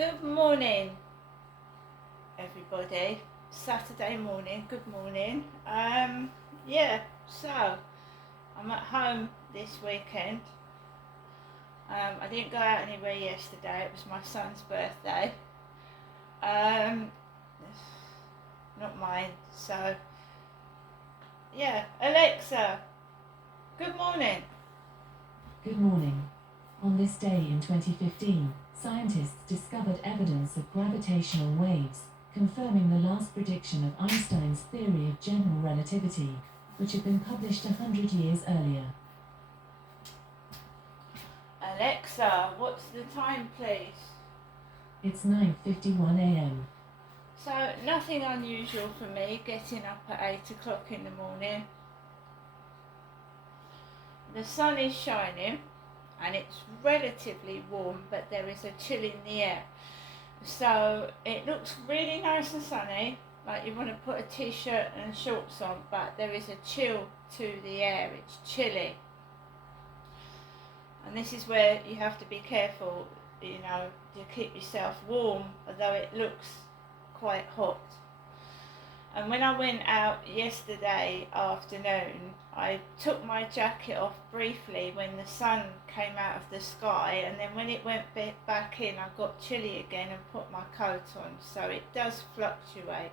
Good morning, everybody. Saturday morning. Good morning. Yeah. So I'm at home this weekend. I didn't go out anywhere yesterday. It was my son's birthday. Um, not mine. So yeah. Alexa. Good morning. Good morning. On this day in 2015, scientists discovered evidence of gravitational waves, confirming the last prediction of Einstein's theory of general relativity, which had been published 100 years earlier. Alexa, what's the time, please? It's 9:51 a.m. So nothing unusual for me getting up at 8 o'clock in the morning. The sun is shining and it's relatively warm, but there is a chill in the air. So it looks really nice and sunny, like you want to put a t-shirt and shorts on, but there is a chill to the air. It's chilly. And this is where you have to be careful, to keep yourself warm, although it looks quite hot. And when I went out yesterday afternoon, I took my jacket off briefly when the sun came out of the sky, and then when it went back in, I got chilly again and put my coat on. So it does fluctuate.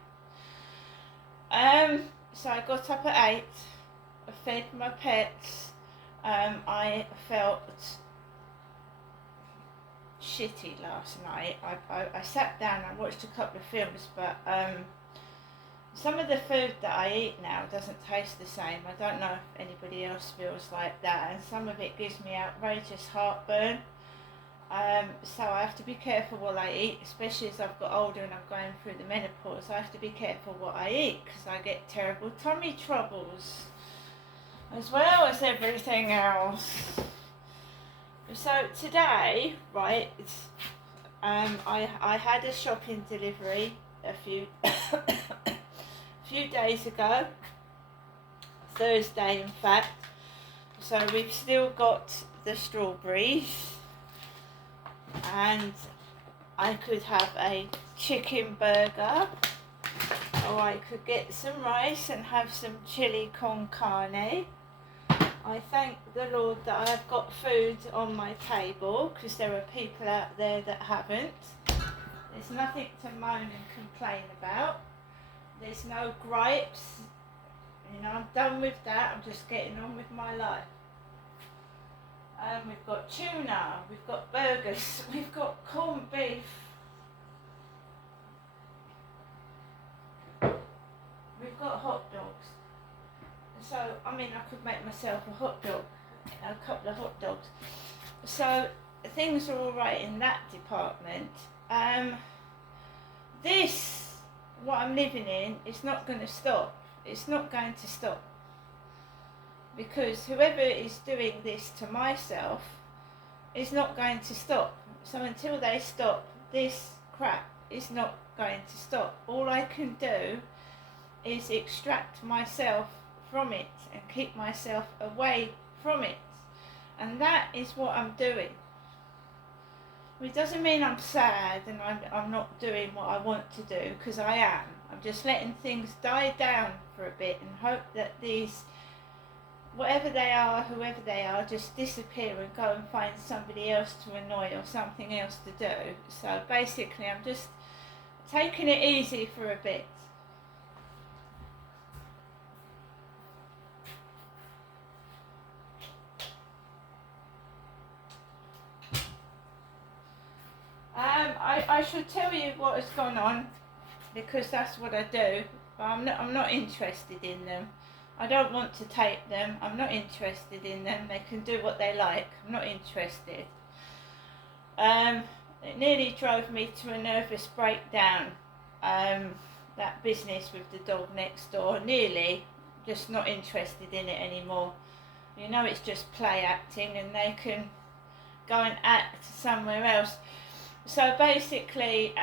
So I got up at 8, I fed my pets. I felt shitty last night. I sat down and watched a couple of films, but some of the food that I eat now doesn't taste the same. I don't know if anybody else feels like that, and some of it gives me outrageous heartburn. So I have to be careful what I eat, especially as I've got older and I'm going through the menopause. I have to be careful what I eat because I get terrible tummy troubles, as well as everything else. So today, right, I had a shopping delivery a few days ago, Thursday in fact. So we've still got the strawberries, and I could have a chicken burger, or I could get some rice and have some chili con carne. I thank the Lord that I've got food on my table, because there are people out there that haven't. There's nothing to moan and complain about. There's no gripes. I'm done with that. I'm just getting on with my life. We've got tuna, we've got burgers, we've got corned beef. We've got hot dogs. So, I could make myself a couple of hot dogs. So, things are alright in that department. What I'm living in, is not going to stop. It's not going to stop. Because whoever is doing this to myself is not going to stop. So until they stop, this crap is not going to stop. All I can do is extract myself from it and keep myself away from it. And that is what I'm doing. It doesn't mean I'm sad and I'm not doing what I want to do, because I am. I'm just letting things die down for a bit and hope that these, whatever they are, whoever they are, just disappear and go and find somebody else to annoy or something else to do. So basically I'm just taking it easy for a bit. I should tell you what has gone on, because that's what I do, but I'm not interested in them. I don't want to take them. I'm not interested in them. They can do what they like. I'm not interested. It nearly drove me to a nervous breakdown. That business with the dog next door, nearly. Just not interested in it anymore. It's just play acting, and they can go and act somewhere else. So basically,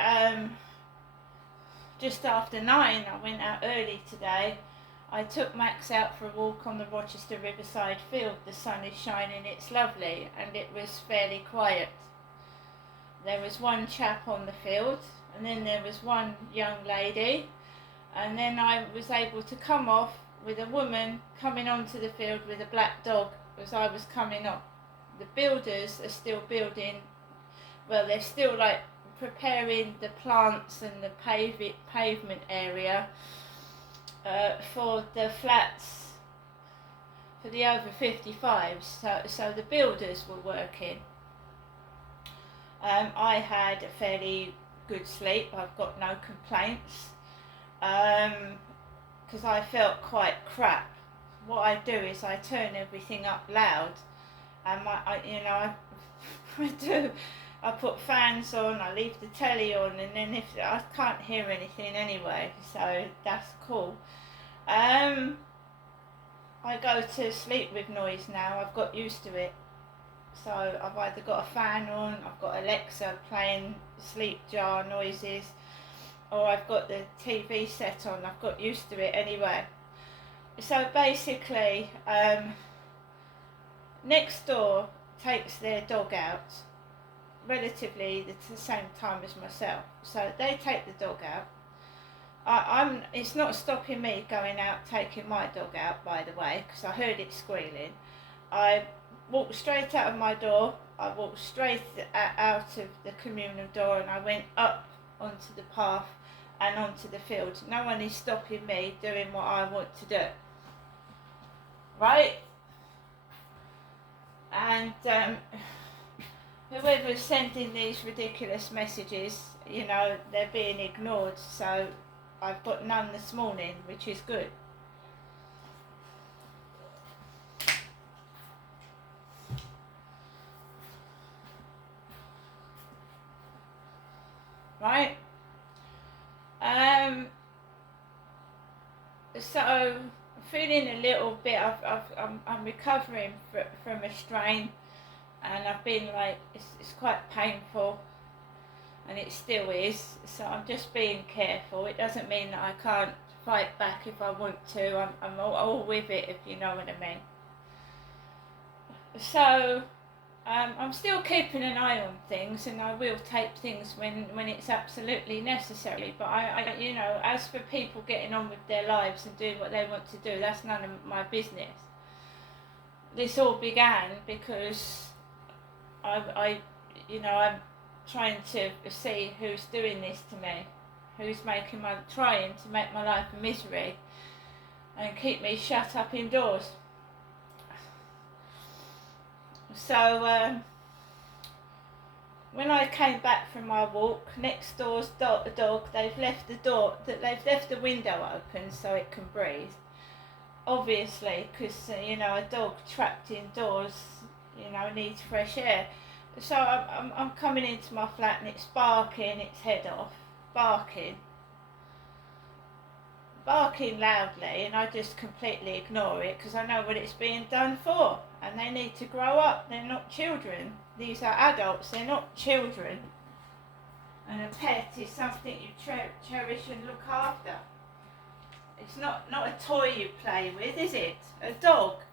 just after 9, I went out early today. I took Max out for a walk on the Rochester Riverside Field. The sun is shining, it's lovely, and it was fairly quiet. there was one chap on the field, and then there was one young lady, and then I was able to come off with a woman coming onto the field with a black dog as I was coming up. The builders are still building, well, they're still like preparing the plants and the pavement area for the flats for the over 55s. So the builders were working. I had a fairly good sleep. I've got no complaints because I felt quite crap. What I do is I turn everything up loud, and I put fans on, I leave the telly on, and then if I can't hear anything anyway, so that's cool. I go to sleep with noise now. I've got used to it. So I've either got a fan on, I've got Alexa playing sleep jar noises, or I've got the TV set on. I've got used to it anyway. So basically, next door takes their dog out relatively the same time as myself. So they take the dog out. It's not stopping me going out taking my dog out, by the way, because I heard it squealing. I walked straight out of my door, I walked straight out of the communal door, and I went up onto the path and onto the field. No one is stopping me doing what I want to do. Right? And whoever's sending these ridiculous messages, they're being ignored, so I've got none this morning, which is good. Right? So I'm feeling a little bit. I'm recovering from a strain, and I've been like it's quite painful, and it still is. So I'm just being careful. It doesn't mean that I can't fight back if I want to. I'm all with it, if you know what I mean. So I'm still keeping an eye on things, and I will tape things when it's absolutely necessary. But I as for people getting on with their lives and doing what they want to do, that's none of my business. This all began because I'm trying to see who's doing this to me, who's trying to make my life a misery and keep me shut up indoors. So when I came back from my walk, next door's dog, they've left the window open so it can breathe. Obviously, because a dog trapped indoors, needs fresh air. So I'm coming into my flat and it's barking its head off, barking loudly, and I just completely ignore it because I know what it's being done for, and they need to grow up. They're not children. These are adults. They're not children. And a pet is something you cherish and look after. It's not a toy you play with, is it? A dog.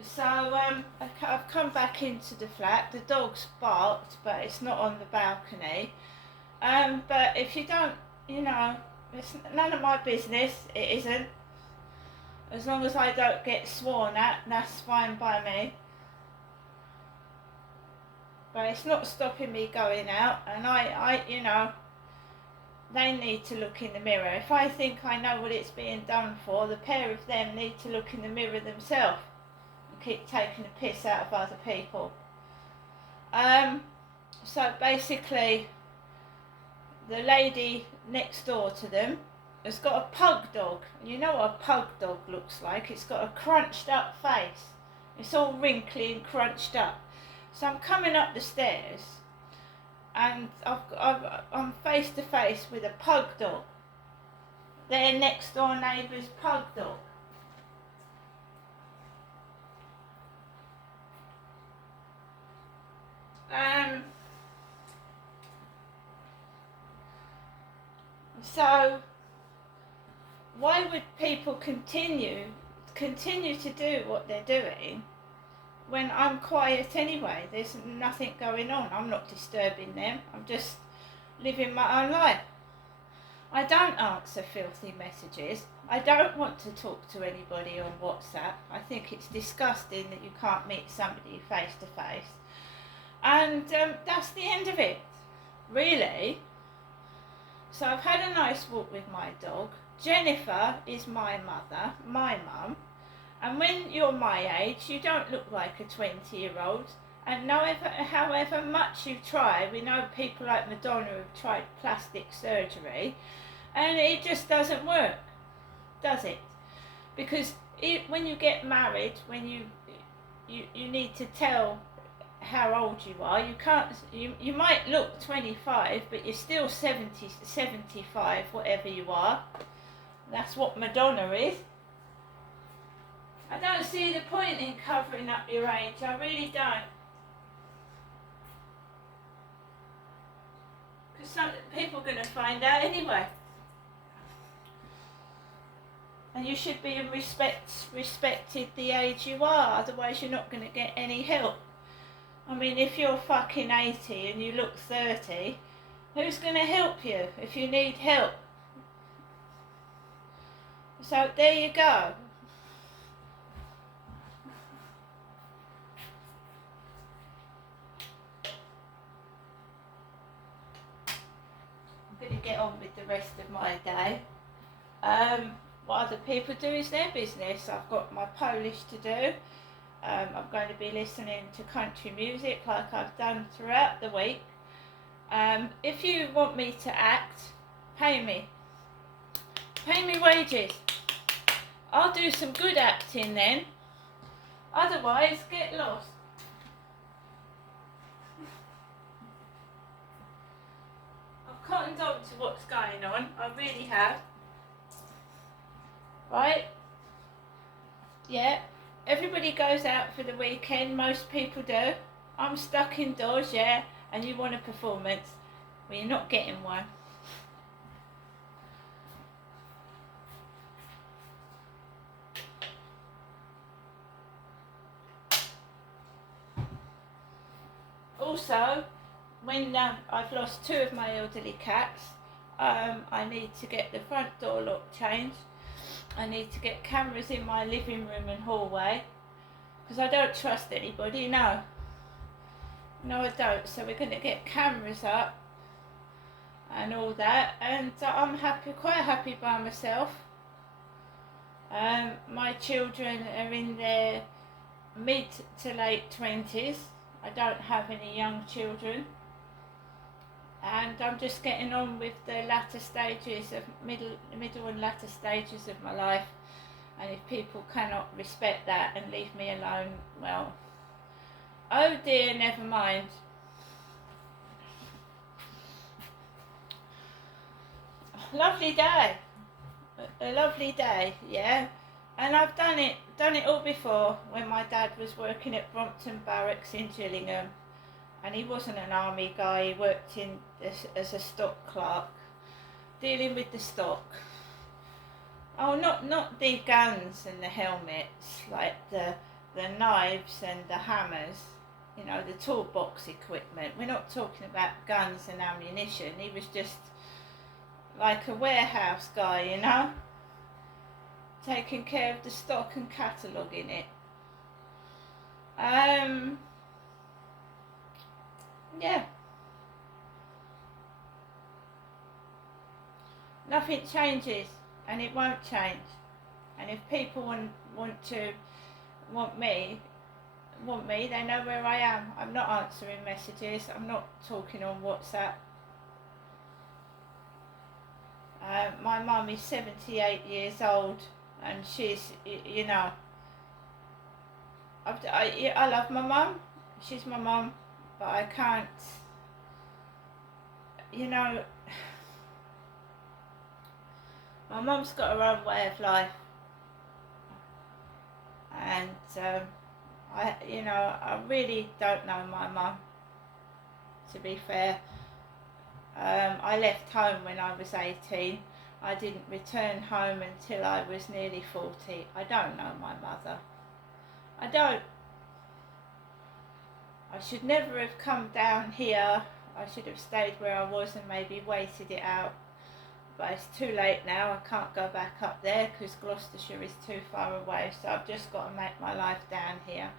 So I've come back into the flat. The dog's barked, but it's not on the balcony. But if you don't, it's none of my business. It isn't. As long as I don't get sworn at, that's fine by me. But it's not stopping me going out, and they need to look in the mirror. If I think I know what it's being done for, the pair of them need to look in the mirror themselves and keep taking the piss out of other people. So basically, the lady next door to them has got a pug dog. You know what a pug dog looks like. It's got a crunched up face. It's all wrinkly and crunched up. So I'm coming up the stairs and I'm face to face with a pug dog. Their next door neighbour's pug dog. So why would people continue to do what they're doing when I'm quiet anyway. There's nothing going on. I'm not disturbing them. I'm just living my own life. I don't answer filthy messages. I don't want to talk to anybody on WhatsApp. I think it's disgusting that you can't meet somebody face to face. And that's the end of it, really. So I've had a nice walk with my dog. Jennifer is my mother, my mum. And when you're my age, you don't look like a 20-year-old. And however much you try, we know people like Madonna have tried plastic surgery, and it just doesn't work, does it? Because when you get married, when you need to tell how old you are. You can't. You might look 25, but you're still 70, 75, whatever you are. That's what Madonna is. I don't see the point in covering up your age. I really don't. Because some people are going to find out anyway. And you should be respected the age you are, otherwise you're not going to get any help. I mean, if you're fucking 80 and you look 30, who's going to help you if you need help? So there you go. I'm going to get on with the rest of my day. What other people do is their business. I've got my Polish to do. I'm going to be listening to country music like I've done throughout the week. If you want me to act, pay me. Pay me wages. I'll do some good acting then. Otherwise, get lost. I've cottoned on to what's going on. I really have. Right? Yeah. Everybody goes out for the weekend. Most people do. I'm stuck indoors, yeah. And you want a performance. Well, you're not getting one. Also, when I've lost 2 of my elderly cats, I need to get the front door lock changed. I need to get cameras in my living room and hallway, because I don't trust anybody, no. No, I don't. So we're going to get cameras up and all that, and I'm quite happy by myself. My children are in their mid to late 20s. I don't have any young children, and I'm just getting on with the latter stages of middle and latter stages of my life. And if people cannot respect that and leave me alone, well, oh dear, never mind. Lovely day, a lovely day, yeah. And I've done it all before. When my dad was working at Brompton Barracks in Gillingham, and he wasn't an army guy, he worked in as a stock clerk, dealing with the stock. Oh, not the guns and the helmets, like the knives and the hammers, you know, the toolbox equipment. We're not talking about guns and ammunition. He was just like a warehouse guy, you know, taking care of the stock and cataloguing it. Yeah. Nothing changes, and it won't change. And if people want me, they know where I am. I'm not answering messages. I'm not talking on WhatsApp. My mum is 78 years old, and she's, you know, I love my mum. She's my mum, but I can't, you know, my mum's got her own way of life, and I really don't know my mum, to be fair. I left home when I was 18. I didn't return home until I was nearly 40. I don't know my mother. I don't. I should never have come down here. I should have stayed where I was and maybe waited it out. But it's too late now. I can't go back up there because Gloucestershire is too far away. So I've just got to make my life down here.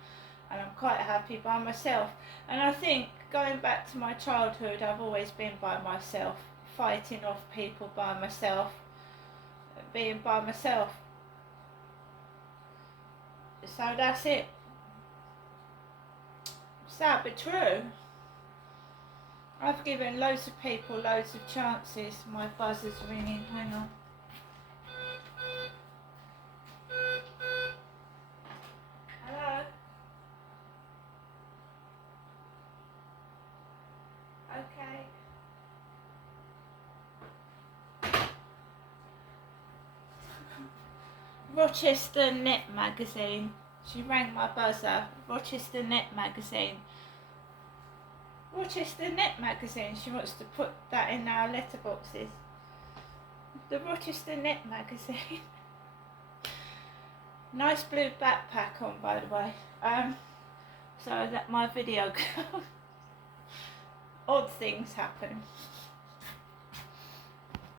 And I'm quite happy by myself. And I think going back to my childhood, I've always been by myself, fighting off people by myself, being by myself. So that's it. Sad but true. I've given loads of people loads of chances. My buzzer's ringing, hang on. Hello? Okay. Rochester Net Magazine. She rang my buzzer. Rochester Net Magazine. Rochester Net Magazine. She wants to put that in our letterboxes. The Rochester Net Magazine. Nice blue backpack on, by the way. So that my video goes. Odd things happen.